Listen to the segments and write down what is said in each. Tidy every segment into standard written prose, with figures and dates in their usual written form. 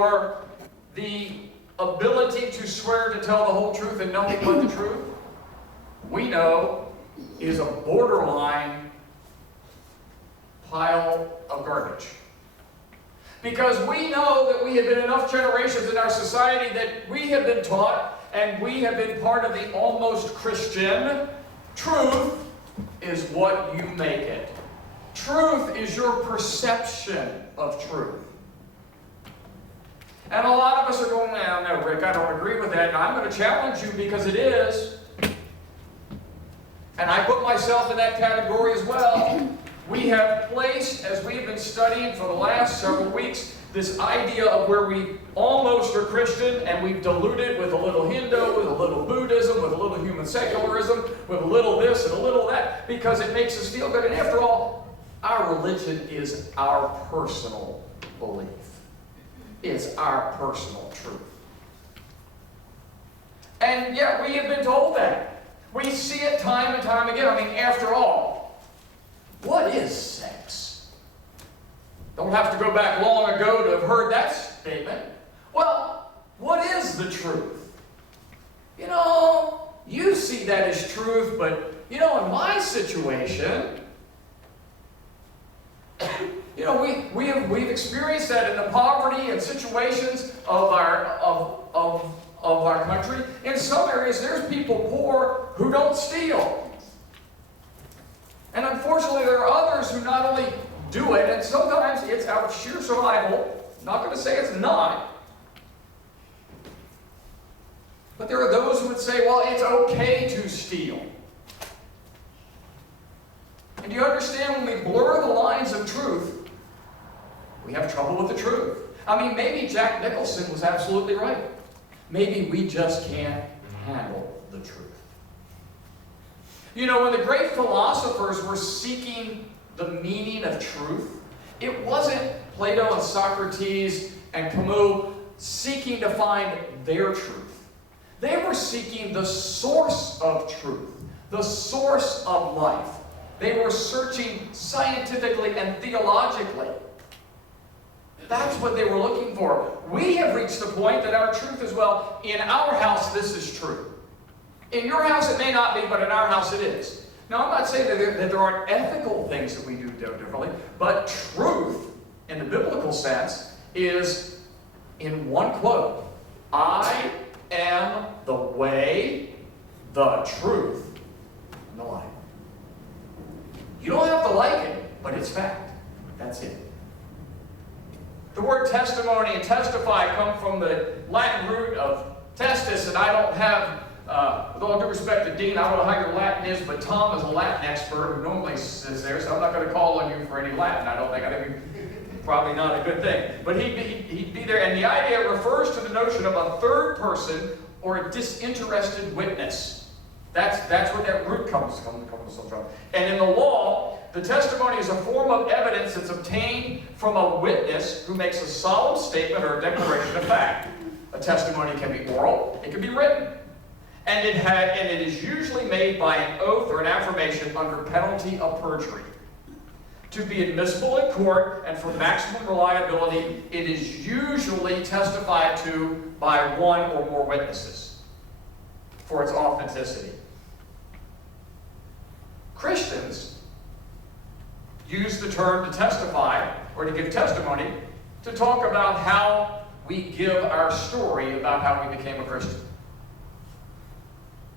or the ability to swear to tell the whole truth and nothing but the truth, we know is a borderline pile of garbage. Because we know that we have been enough generations in our society that we have been taught, and we have been part of the almost Christian, truth is what you make it. Truth is your perception of truth. And a lot of us are going, no, Rick, I don't agree with that. And I'm going to challenge you because it is. And I put myself in that category as well. We have placed, as we've been studying for the last several weeks, this idea of where we almost are Christian, and we've diluted with a little Hindu, with a little Buddhism, with a little human secularism, with a little this and a little that, because it makes us feel good. And after all, our religion is our personal belief. It's our personal truth. And yet we have been told that. We see it time and time again. I mean, after all, what is sex? Don't have to go back long ago to have heard that statement. Well, what is the truth? You know, you see that as truth, but, you know, in my situation, you know, we've experienced that in the poverty and situations of our country. In some areas, there's people poor who don't steal. And unfortunately, there are others who not only do it, and sometimes it's out of sheer survival. I'm not going to say it's not. But there are those who would say, well, it's okay to steal. And do you understand, when we blur the lines of truth, we have trouble with the truth. I mean, maybe Jack Nicholson was absolutely right. Maybe we just can't handle the truth. You know, when the great philosophers were seeking the meaning of truth, it wasn't Plato and Socrates and Camus seeking to find their truth. They were seeking the source of truth, the source of life. They were searching scientifically and theologically. That's what they were looking for. We have reached the point that our truth is, well, in our house this is true. In your house it may not be, but in our house it is. Now, I'm not saying that there aren't ethical things that we do differently, but truth, in the biblical sense, is in one quote: I am the way, the truth, and the life. You don't have to like it, but it's fact. That's it. The word testimony and testify come from the Latin root of testis, and I don't have, with all due respect to Dean, I don't know how your Latin is, but Tom is a Latin expert who normally sits there, so I'm not going to call on you for any Latin. I think probably not a good thing. But he'd be there, and the idea refers to the notion of a third person or a disinterested witness. That's where that root comes from. And in the law, the testimony is a form of evidence that's obtained from a witness who makes a solemn statement or a declaration of fact. A testimony can be oral, it can be written. And it is usually made by an oath or an affirmation under penalty of perjury. To be admissible in court and for maximum reliability, it is usually testified to by one or more witnesses for its authenticity. Christians use the term to testify or to give testimony to talk about how we give our story about how we became a Christian.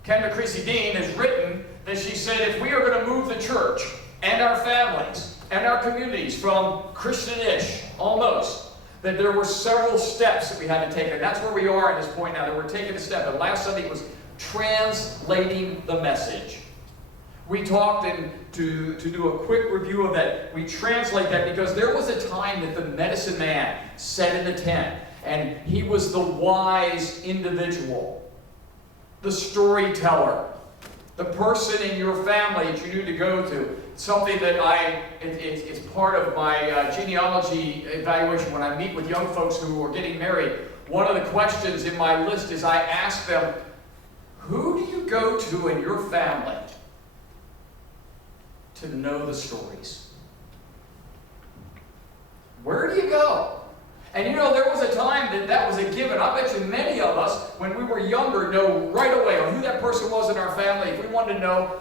Kendra Creasy Dean has written that she said, if we are going to move the church and our families and our communities from Christian-ish, almost, that there were several steps that we had to take. And that's where we are at this point now, that we're taking a step. And last Sunday was translating the message. We talked to do a quick review of that. We translate that because there was a time that the medicine man sat in the tent, and he was the wise individual, the storyteller, the person in your family that you knew to go to. Something that it's part of my genealogy evaluation when I meet with young folks who are getting married. One of the questions in my list is I ask them, who do you go to in your family to know the stories? Where do you go? And you know, there was a time were younger know right away or who that person was in our family, if we wanted to know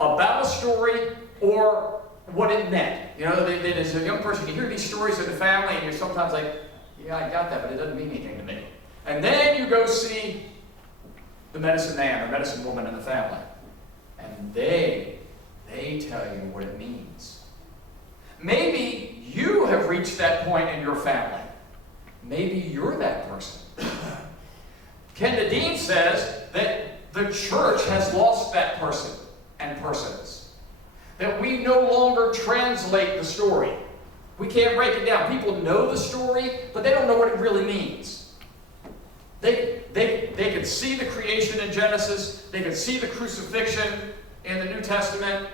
about a story or what it meant. You know, that as a young person, you hear these stories of the family, and you're sometimes like, yeah, I got that, but it doesn't mean anything to me. And then you go see the medicine man or medicine woman in the family, and they tell you what it means. Maybe you have reached that point in your family. Maybe you're that person. Ken Dean says that the church has lost that person and persons. That we no longer translate the story. We can't break it down. People know the story, but they don't know what it really means. They can see the creation in Genesis. They can see the crucifixion in the New Testament.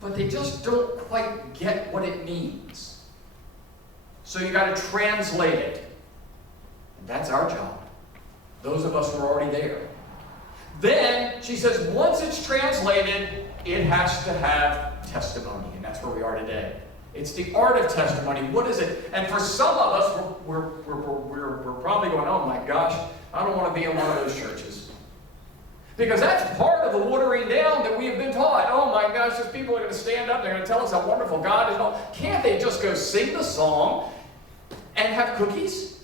But they just don't quite get what it means. So you got to translate it. And that's our job. Those of us who are already there. Then, she says, once it's translated, it has to have testimony. And that's where we are today. It's the art of testimony. What is it? And for some of us, we're probably going, oh my gosh, I don't want to be in one of those churches. Because that's part of the watering down that we have been taught. Oh my gosh, those people are going to stand up, they're going to tell us how wonderful God is. And all. Can't they just go sing the song and have cookies?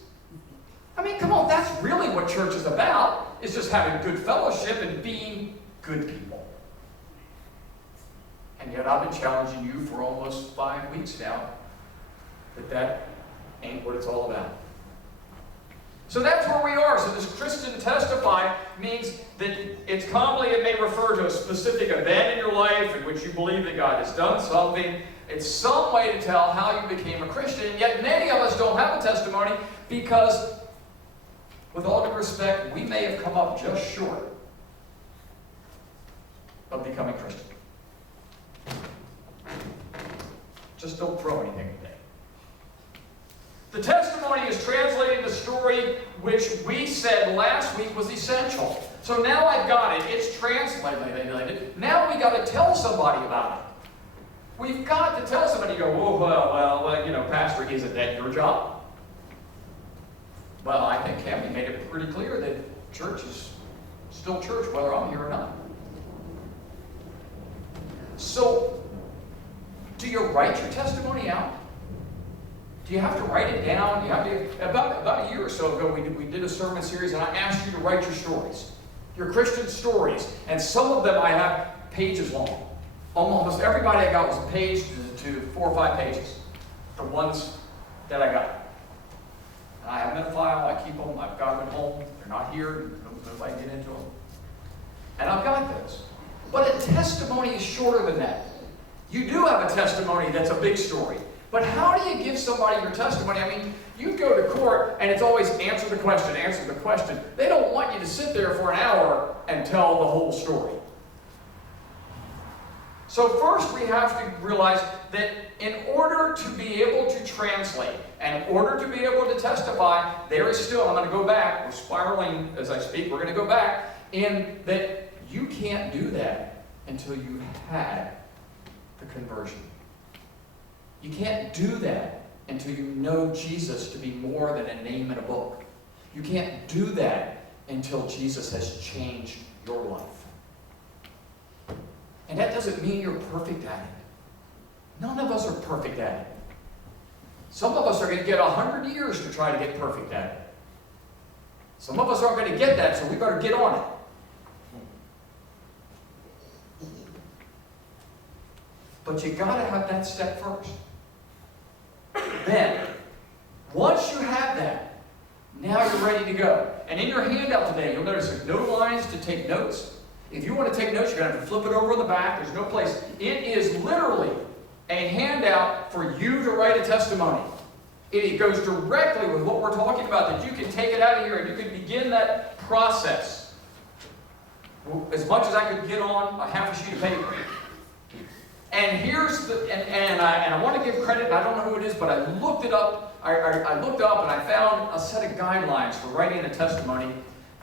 I mean, come on, that's really what church is about, is just having good fellowship and being good people. And yet I've been challenging you for almost 5 weeks now that ain't what it's all about. So that's where we are. So this Christian testify means that it's commonly, it may refer to a specific event in your life in which you believe that God has done something. It's some way to tell how you became a Christian. Yet many of us don't have a testimony because, with all due respect, we may have come up just short of becoming Christian. Just don't throw anything today. The testimony is translating the story which we said last week was essential. So now I've got it. It's translated. Now we got to tell somebody about it. We've got to tell somebody. You go, oh, well, you know, Pastor, isn't that your job? Well, I think Campy made it pretty clear that church is still church, whether I'm here or not. So, do you write your testimony out? Do you have to write it down? Do you have to, about a year or so ago, we did a sermon series, and I asked you to write your stories, your Christian stories, and some of them I have pages long. Almost everybody I got was a page to 4 or 5 pages, the ones that I got. And I have them in a file. I keep them. I've got them at home. They're not here. Nobody can get into them. And I've got those. But a testimony is shorter than that. You do have a testimony that's a big story. But how do you give somebody your testimony? I mean, you go to court and it's always answer the question, answer the question. They don't want you to sit there for an hour and tell the whole story. So first we have to realize that in order to be able to translate, and in order to be able to testify, there is still, I'm going to go back, we're spiraling as I speak, we're going to go back, in that you can't do that until you had the conversion. You can't do that until you know Jesus to be more than a name in a book. You can't do that until Jesus has changed your life. And that doesn't mean you're perfect at it. None of us are perfect at it. Some of us are going to get 100 years to try to get perfect at it. Some of us aren't going to get that, so we better get on it. But you got to have that step first. Then, once you have that, now you're ready to go. And in your handout today, you'll notice there's no lines to take notes. If you want to take notes, you're going to have to flip it over on the back. There's no place. It is literally a handout for you to write a testimony. It goes directly with what we're talking about, that you can take it out of here and you can begin that process. As much as I could get on a half a sheet of paper. And here's the, and I want to give credit, and I don't know who it is, but I looked it up. I looked up and I found a set of guidelines for writing a testimony.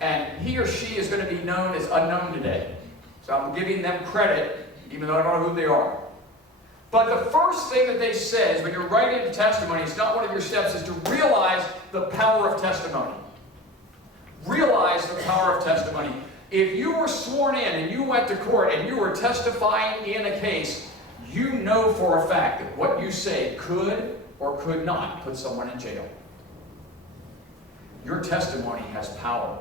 And he or she is going to be known as unknown today. So I'm giving them credit, even though I don't know who they are. But the first thing that they say is when you're writing a testimony, it's not one of your steps, is to realize the power of testimony. realize the power of testimony. If you were sworn in and you went to court and you were testifying in a case, you know for a fact that what you say could or could not put someone in jail. Your testimony has power.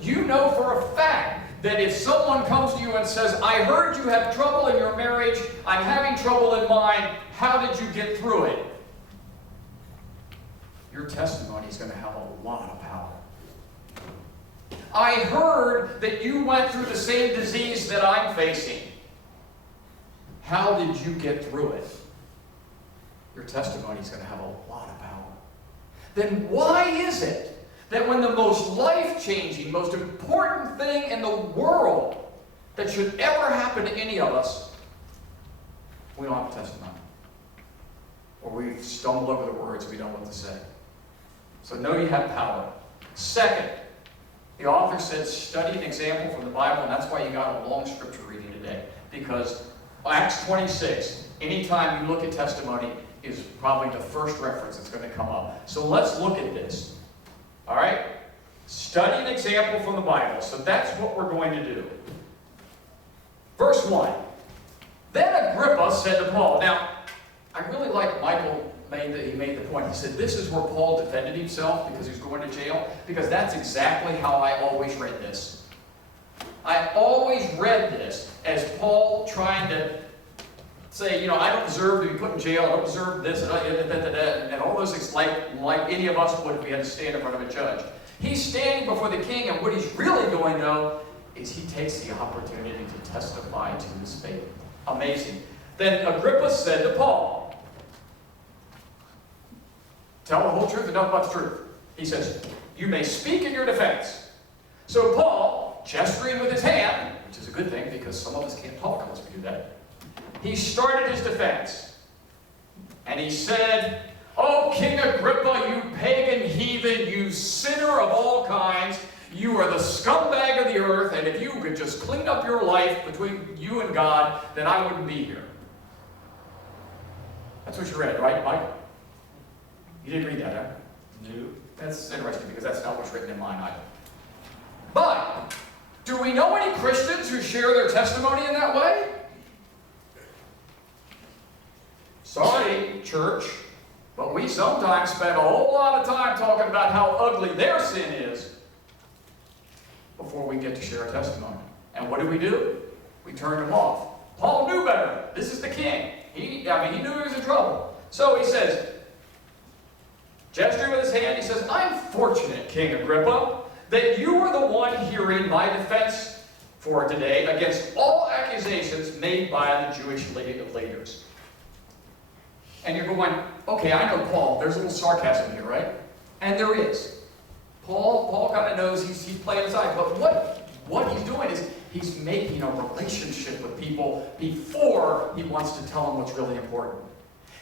You know for a fact that if someone comes to you and says, I heard you have trouble in your marriage, I'm having trouble in mine, how did you get through it? Your testimony is going to have a lot of power. I heard that you went through the same disease that I'm facing. How did you get through it? Your testimony is going to have a lot of power. Then why is it that when the most life-changing, most important thing in the world that should ever happen to any of us, we don't have a testimony? Or we stumble over the words, we don't know what to say. So know you have power. Second, the author said study an example from the Bible, and that's why you got a long scripture reading today. Because Acts 26, anytime you look at testimony, is probably the first reference that's going to come up. So let's look at this. All right? Study an example from the Bible. So that's what we're going to do. Verse 1. Then Agrippa said to Paul. Now, I really like Michael made the point. He said this is where Paul defended himself because he was going to jail. Because that's exactly how I always read this. I always read this as Paul trying to say, you know, I don't deserve to be put in jail, I don't deserve this, and all those things like any of us would if we had to stand in front of a judge. He's standing before the king, and what he's really doing, though, is he takes the opportunity to testify to his faith. Amazing. Then Agrippa said to Paul, tell the whole truth and nothing but the truth. He says, you may speak in your defense. So Paul, gesturing with his hand, which is a good thing because some of us can't talk unless we do that, he started his defense. And he said, O King Agrippa, you pagan heathen, you sinner of all kinds, you are the scumbag of the earth, and if you could just clean up your life between you and God, then I wouldn't be here. That's what you read, right, Mike? You didn't read that, huh? No. That's interesting because that's not what's written in mine either. But, do we know any Christians who share their testimony in that way? Sorry, church, but we sometimes spend a whole lot of time talking about how ugly their sin is before we get to share a testimony. And what do? We turn them off. Paul knew better. This is the king. He knew he was in trouble. So he says, gesturing with his hand, he says, I'm fortunate, King Agrippa, that you are the one hearing my defense for today against all accusations made by the Jewish leaders. And you're going, okay, I know Paul. There's a little sarcasm here, right? And there is. Paul kind of knows he's playing aside. But what he's doing is he's making a relationship with people before he wants to tell them what's really important.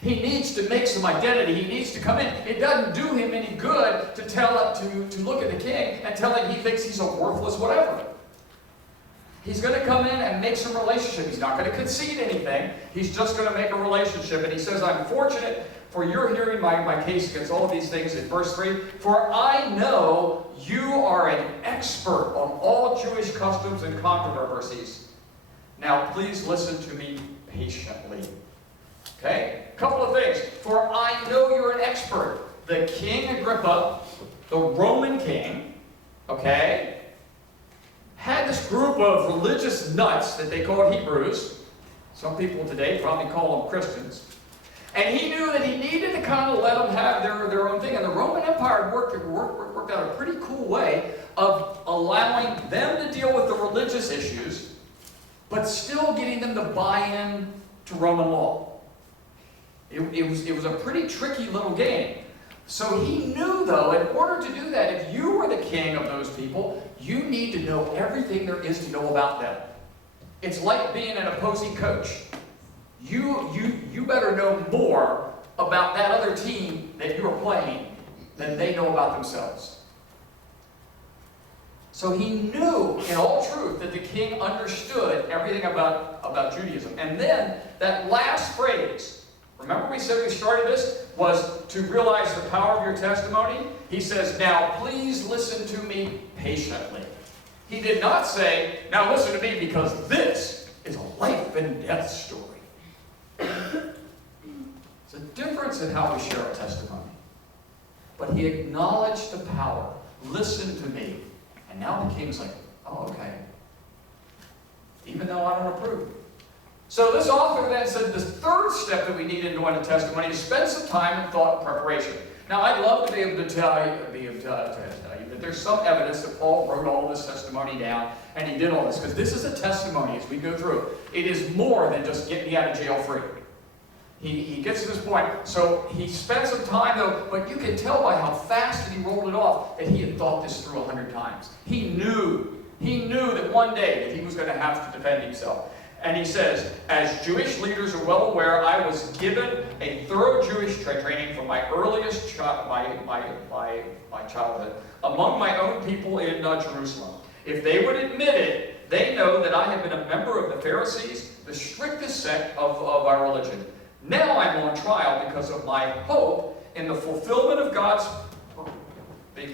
He needs to make some identity. He needs to come in. It doesn't do him any good to look at the king and tell him he thinks he's a worthless whatever. He's going to come in and make some relationship. He's not going to concede anything. He's just going to make a relationship. And he says, I'm fortunate for your hearing my case against all of these things in verse 3. For I know you are an expert on all Jewish customs and controversies. Now, please listen to me patiently. Okay? A couple of things. For I know you're an expert. The King Agrippa, the Roman king, okay, had this group of religious nuts that they called Hebrews. Some people today probably call them Christians. And he knew that he needed to kind of let them have their own thing. And the Roman Empire worked out a pretty cool way of allowing them to deal with the religious issues, but still getting them to buy in to Roman law. It was a pretty tricky little game. So he knew, though, in order to do that, if you were the king of those people, you need to know everything there is to know about them. It's like being an opposing coach. You better know more about that other team that you are playing than they know about themselves. So he knew, in all truth, that the king understood everything about Judaism. And then, that last phrase, Remember we said we started this was to realize the power of your testimony? He says, now please listen to me patiently. He did not say, now listen to me because this is a life and death story. It's a difference in how we share our testimony. But he acknowledged the power. Listen to me. And now the king's like, oh, okay. Even though I don't approve. So this author then said the third step that we need in doing a testimony is spend some time in thought and preparation. Now I'd love to be able to tell you that there's some evidence that Paul wrote all this testimony down and he did all this, because this is a testimony as we go through. It is more than just get me out of jail free. He gets to this point. So he spent some time though, but you can tell by how fast that he rolled it off that he had thought this through 100 times. He knew that one day that he was going to have to defend himself. And he says, as Jewish leaders are well aware, I was given a thorough Jewish training from my earliest my childhood among my own people in Jerusalem. If they would admit it, they know that I have been a member of the Pharisees, the strictest sect of our religion. Now I'm on trial because of my hope in the fulfillment of God's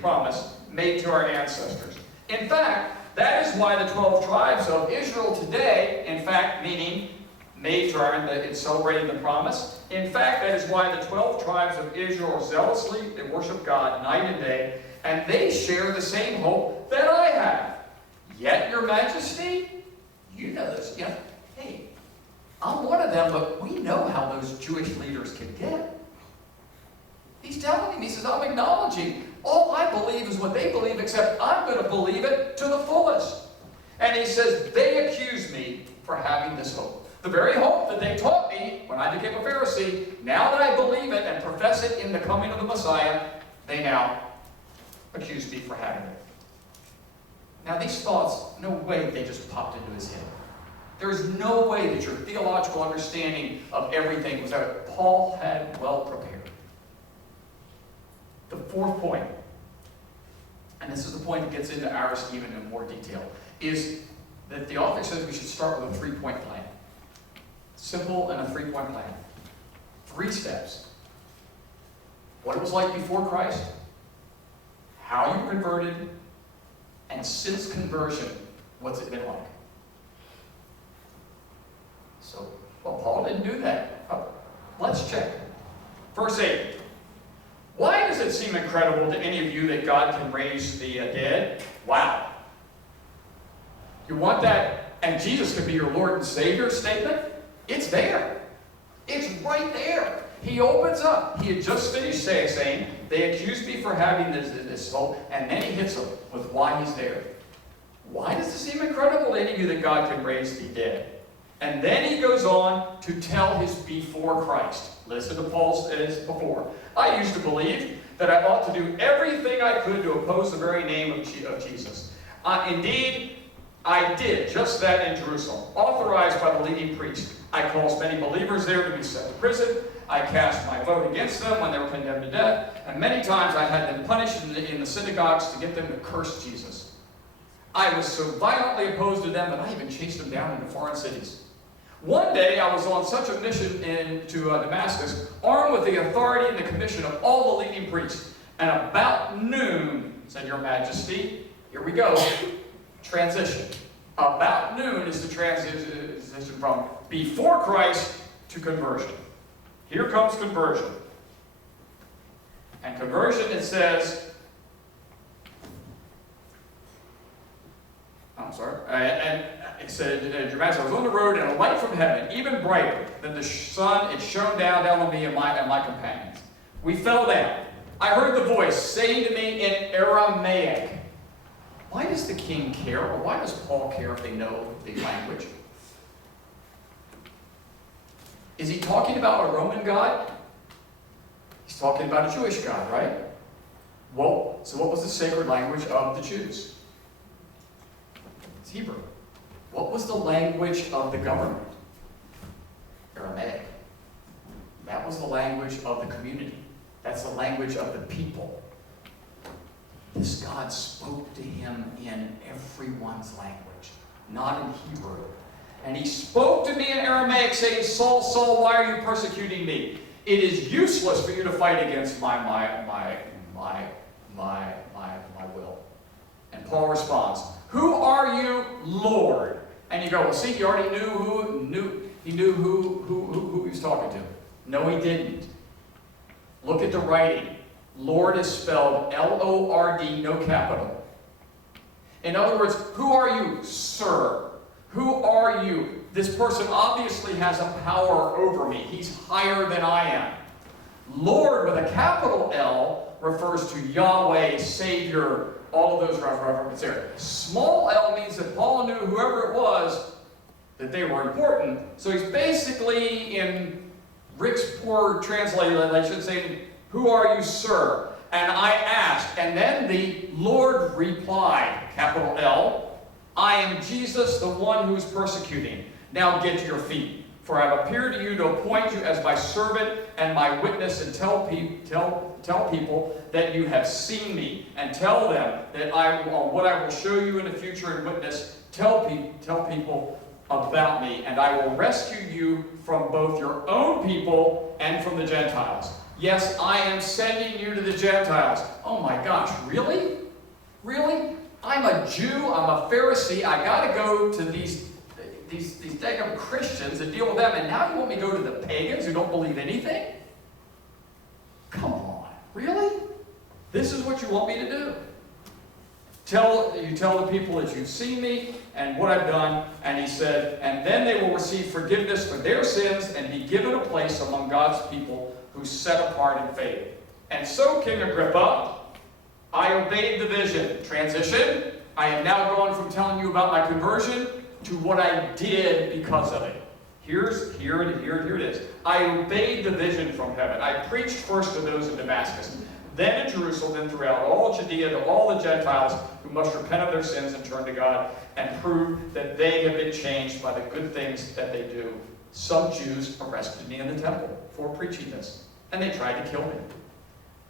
promise made to our ancestors. In fact, that is why the 12 tribes of Israel today, in fact, meaning made to our, in celebrating the promise. In fact, that is why the 12 tribes of Israel zealously they worship God night and day, and they share the same hope that I have. Yet, Your Majesty, you know this. Yeah, hey, I'm one of them, but we know how those Jewish leaders can get. He's telling him, he says, I'm acknowledging all I believe is what they believe, except I'm going to believe it to the fullest. And he says, they accuse me for having this hope. The very hope that they taught me when I became a Pharisee, now that I believe it and profess it in the coming of the Messiah, they now accuse me for having it. Now these thoughts, no way they just popped into his head. There's no way that your theological understanding of everything was that Paul had well prepared. The fourth point, and this is the point that gets into ours even in more detail, is that the author says we should start with a three-point plan. Simple and a three-point plan. 3 steps. What it was like before Christ, how you were converted, and since conversion, what's it been like? So, well, Paul didn't do that. Let's check. Verse 8. Why does it seem incredible to any of you that God can raise the dead? Wow. You want that, and Jesus can be your Lord and Savior statement? It's there. It's right there. He opens up. He had just finished saying, they accused me for having this hope, and then he hits them with why he's there. Why does it seem incredible to any of you that God can raise the dead? And then he goes on to tell his before Christ. Listen to Paul's before. I used to believe that I ought to do everything I could to oppose the very name of Jesus. Indeed, I did just that in Jerusalem, authorized by the leading priest. I caused many believers there to be sent to prison. I cast my vote against them when they were condemned to death. And many times I had them punished in the synagogues to get them to curse Jesus. I was so violently opposed to them that I even chased them down into foreign cities. One day I was on such a mission to Damascus, armed with the authority and the commission of all the leading priests. And about noon, said Your Majesty, here we go, transition. About noon is the transition from before Christ to conversion. Here comes conversion. And conversion, it says, and it said, I was on the road, and a light from heaven, even brighter than the sun, it shone down on me and my companions. We fell down. I heard the voice saying to me in Aramaic. Why does the king care, or why does Paul care if they know the language? Is he talking about a Roman God? He's talking about a Jewish God, right? Well, so what was the sacred language of the Jews? It's Hebrew. What was the language of the government? Aramaic. That was the language of the community. That's the language of the people. This God spoke to him in everyone's language, not in Hebrew. And he spoke to me in Aramaic, saying, Saul, Saul, why are you persecuting me? It is useless for you to fight against my will. And Paul responds, who are you, Lord? And you go, well, see, he already knew who he was talking to. No, he didn't. Look at the writing. Lord is spelled L-O-R-D, no capital. In other words, who are you, sir? Who are you? This person obviously has a power over me. He's higher than I am. Lord with a capital L refers to Yahweh, Savior, all of those references there. Small l means that Paul knew whoever it was, that they were important. So he's basically, in Rick's poor translation, saying, who are you, sir? And I asked, and then the Lord replied, capital L, I am Jesus, the one who is persecuting. Now get to your feet, for I have appeared to you to appoint you as my servant and my witness, and tell people that you have seen me, and tell them that what I will show you in the future and witness, tell people about me, and I will rescue you from both your own people and from the Gentiles. Yes, I am sending you to the Gentiles. Oh my gosh, really? Really? I'm a Jew, I'm a Pharisee, I gotta go to these daggum Christians and deal with them, and now you want me to go to the pagans who don't believe anything? Come on, really? This is what you want me to do? You tell the people that you've seen me and what I've done, and he said, and then they will receive forgiveness for their sins and be given a place among God's people who set apart in faith. And so, King Agrippa, I obeyed the vision. Transition. I am now going from telling you about my conversion to what I did because of it. Here it is. I obeyed the vision from heaven. I preached first to those in Damascus, then in Jerusalem, then throughout all Judea, to all the Gentiles who must repent of their sins and turn to God, and prove that they have been changed by the good things that they do. Some Jews arrested me in the temple for preaching this, and they tried to kill me.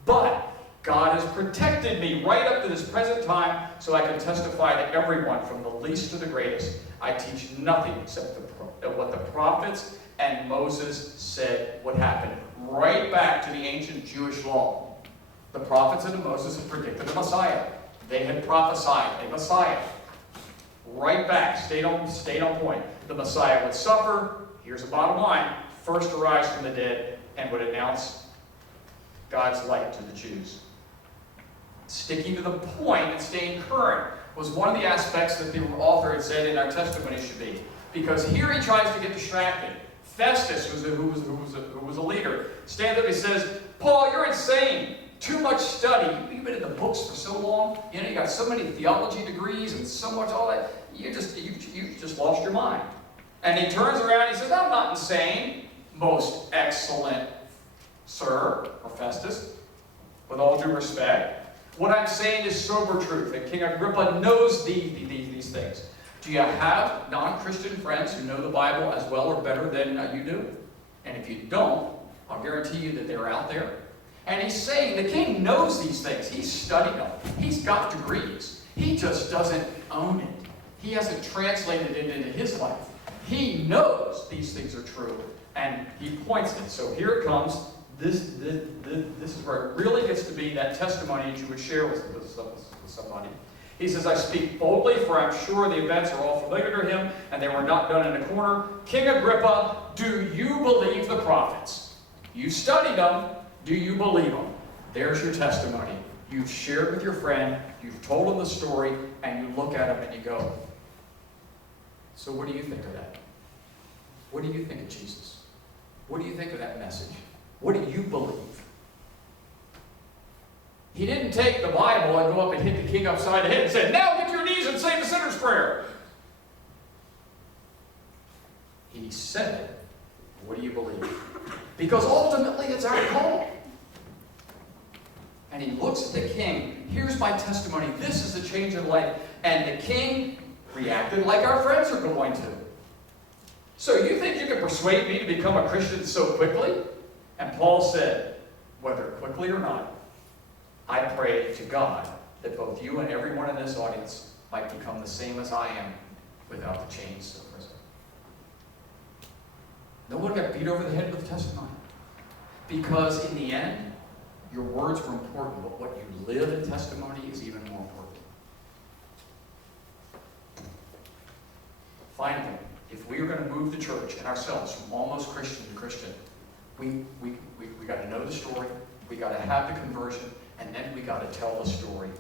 But God has protected me right up to this present time, so I can testify to everyone, from the least to the greatest. I teach nothing except what the prophets and Moses said would happen. Right back to the ancient Jewish law. The prophets and Moses had predicted the Messiah. They had prophesied a Messiah. Right back, stayed on point. The Messiah would suffer, here's the bottom line, first arise from the dead, and would announce God's light to the Jews. Sticking to the point and staying current was one of the aspects that the author had said in our testimony should be. Because here he tries to get distracted. Festus, who was a leader, stands up and says, Paul, you're insane. Too much study. You've been in the books for so long. You know, you got so many theology degrees and so much all that. You just lost your mind. And he turns around and he says, I'm not insane, most excellent sir, or Festus, with all due respect. What I'm saying is sober truth, and King Agrippa knows these things. Do you have non-Christian friends who know the Bible as well or better than you do? And if you don't, I'll guarantee you that they're out there. And he's saying the king knows these things. He's studied them. He's got degrees. He just doesn't own it. He hasn't translated it into his life. He knows these things are true, and he points it. So here it comes. This is where it really gets to be that testimony that you would share with somebody. He says, I speak boldly, for I'm sure the events are all familiar to him, and they were not done in a corner. King Agrippa, do you believe the prophets? You studied them. Do you believe them? There's your testimony. You've shared with your friend, you've told him the story, and you look at him and you go, so what do you think of that? What do you think of Jesus? What do you think of that message? What do you believe? He didn't take the Bible and go up and hit the king upside the head and say, now get to your knees and say the sinner's prayer. He said, what do you believe? Because ultimately it's our call. And he looks at the king. Here's my testimony. This is the change of life. And the king reacted like our friends are going to. So you think you can persuade me to become a Christian so quickly? And Paul said, whether quickly or not, I pray to God that both you and everyone in this audience might become the same as I am without the chains of prison. No one got beat over the head with testimony. Because in the end, your words were important, but what you live in testimony is even more important. Finally, if we are going to move the church and ourselves from almost Christian to Christian, we got to know the story, we got to have the conversion, and then we got to tell the story.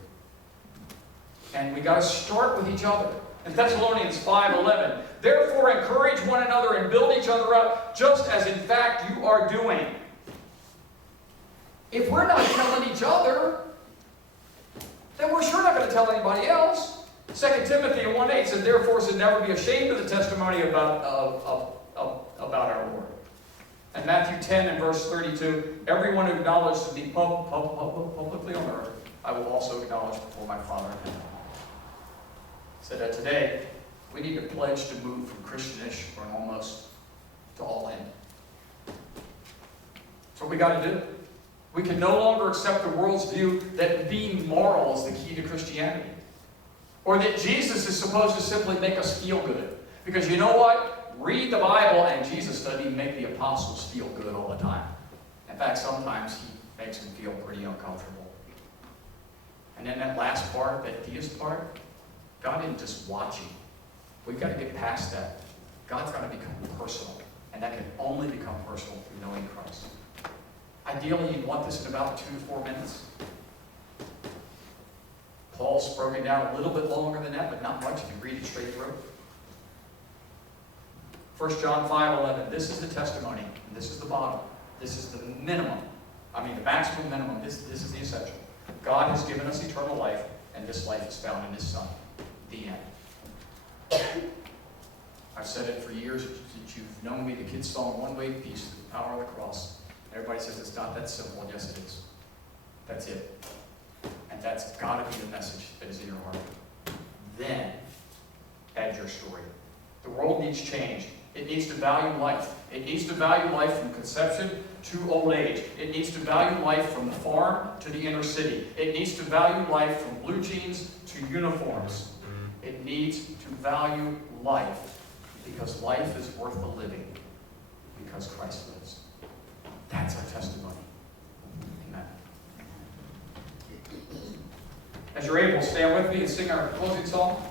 And we got to start with each other. In Thessalonians 5:11, therefore encourage one another and build each other up, just as in fact you are doing. If we're not telling each other, then we're sure not going to tell anybody else. 2 Timothy 1:8 says, therefore should never be ashamed of the testimony about our Lord. And Matthew 10 and verse 32, everyone who acknowledges me publicly on earth, I will also acknowledge before my Father in heaven. So that today, we need to pledge to move from Christianish or almost to all in. That's what we got to do. We can no longer accept the world's view that being moral is the key to Christianity. Or that Jesus is supposed to simply make us feel good. Because you know what? Read the Bible and Jesus doesn't even make the apostles feel good all the time. In fact, sometimes he makes them feel pretty uncomfortable. And then that last part, that deist part, God isn't just watching. We've got to get past that. God's got to become personal. And that can only become personal through knowing Christ. Ideally, you'd want this in about 2 to 4 minutes. Paul's broken down a little bit longer than that, but not much if you read it straight through. 1 John 5:11, this is the testimony, and this is the bottom. This is the minimum. I mean, the maximum minimum. This is the essential. God has given us eternal life, and this life is found in His Son. The end. I've said it for years that you've known me. The kids song One Way Peace, the power of the cross. Everybody says it's not that simple. Yes, it is. That's it. And that's got to be the message that is in your heart. Then, add your story. The world needs change. It needs to value life. It needs to value life from conception to old age. It needs to value life from the farm to the inner city. It needs to value life from blue jeans to uniforms. It needs to value life because life is worth the living because Christ lives. That's our testimony. Amen. As you're able, stand with me and sing our closing song.